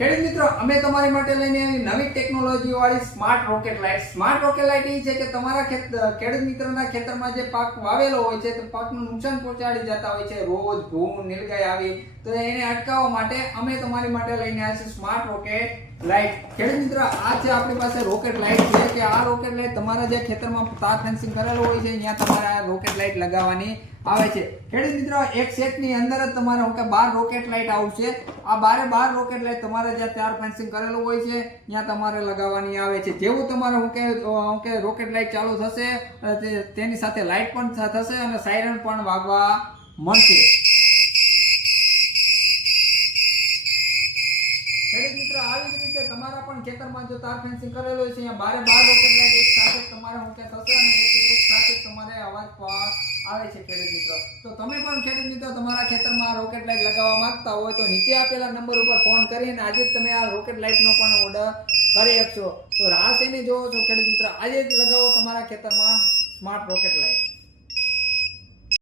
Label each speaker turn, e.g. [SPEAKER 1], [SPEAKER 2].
[SPEAKER 1] ખેડૂત મિત્રો, અમે તમારી માટે લઈને આવી નવી ટેકનોલોજી વાળી smart rocket light smart rocket light એ છે કે તમારા ખેડૂત મિત્રના ખેતરમાં જે પાક વાવેલો હોય છે, તો પાકનું નુકસાન પહોંચાડી જતા હોય છે. રોજ ભૂમ નીલગાય આવી, તો એને અટકાવવા માટે અમે તમારી માટે લઈને આવ્યા છે સ્માર્ટ રોકેટ લાઇટ ખેડૂત મિત્ર, આ છે આપણી પાસે રોકેટ લાઇટ છે કે આ રોકેટ લાઇટ તમારા જે ખેતરમાં તાર ફેન્સિંગ કરેલું હોય છે, ત્યાં તમારે રોકેટ લાઇટ લગાવવાની આવે છે. ખેડૂત મિત્રો, એક સેટની અંદર જ તમારે હું કે બાર રોકેટ લાઇટ આવશે. આ બારે બાર રોકેટ લાઇટ તમારે જ્યાં તાર ફેન્સિંગ કરેલું હોય છે, ત્યાં તમારે લગાવવાની આવે છે. જેવું તમારે હું કે હું કે રોકેટ લાઇટ ચાલુ થશે તેની સાથે લાઇટ પણ થશે અને સાયરન પણ વાગવા મળશે. ખેડૂત મિત્ર, આવી જ રીતે તમારા પણ ખેતરમાં જો તાર ફેન્સિંગ કરેલું છે, અહીંયા બારે બાર રોકેટ લાઇટ એક સાથે જ તમારે હું કે થશે અને એક એક સાથે જ તમારે અવાજ પણ આવે છે ખેડૂત મિત્રો. તો તમે પણ ખેડૂત મિત્રો તમારા ખેતરમાં રોકેટ લાઇટ લગાવવા માંગતા હોય તો નીચે આપેલા નંબર ઉપર ફોન કરીને આજે જ તમે આ રોકેટ લાઇટનો પણ ઓર્ડર કરી શકશો તો રાહ શેની જોવો છો ખેડૂત મિત્ર, આજે જ લગાવો તમારા ખેતરમાં સ્માર્ટ રોકેટ લાઇટ